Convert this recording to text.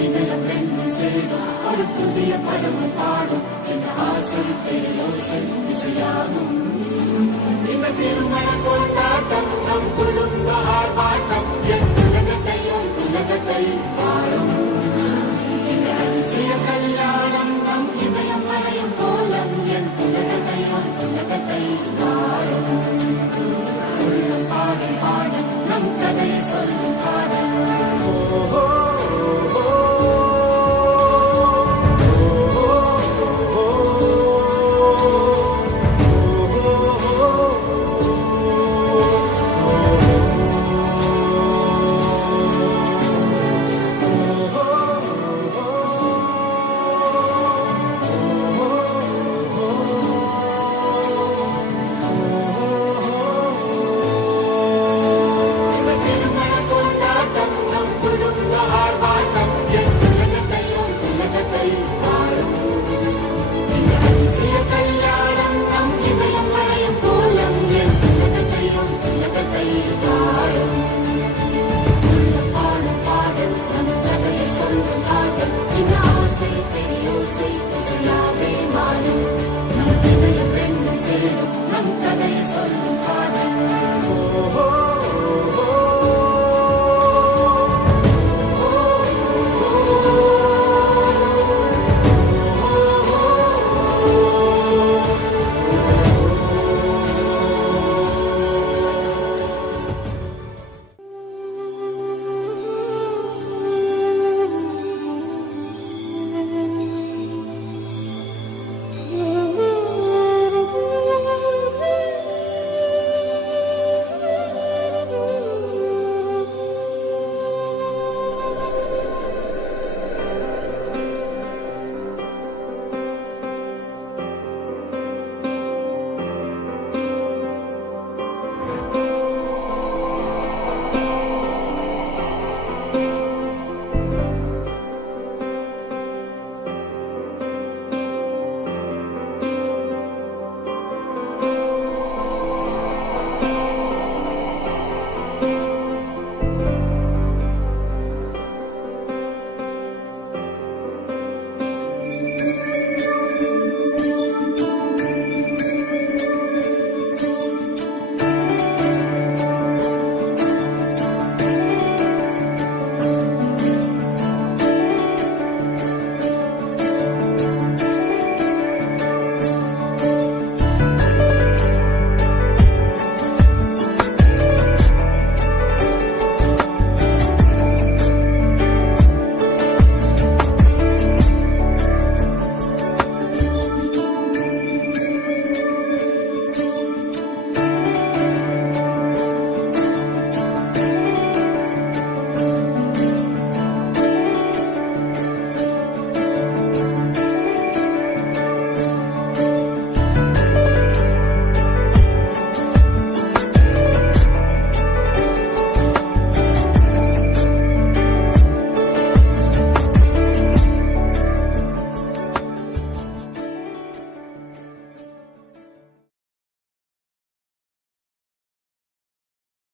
இதயம் ரெண்டும் சேரும் ஒரு புதிய பருவம் பாடும் இந்த ஆசை பெரியோசை திசையாகும் இந்த திருமண கொண்டாட்டம் நம் குடும்ப ஆர்ப்பாட்டம் என் உலகத்தையும் பாடும் இந்த அதிசய கல்யாணம் நம் இதயம் வரையும் கோலம் என் உலகத்தையும் பாடும் உள்ளம் பாடும் பாடும் நம் கதையை சொல்லும் பாடல் கல்யாணம் நம் இதயம் வரையும் கோலம் என் உலகத்தையும்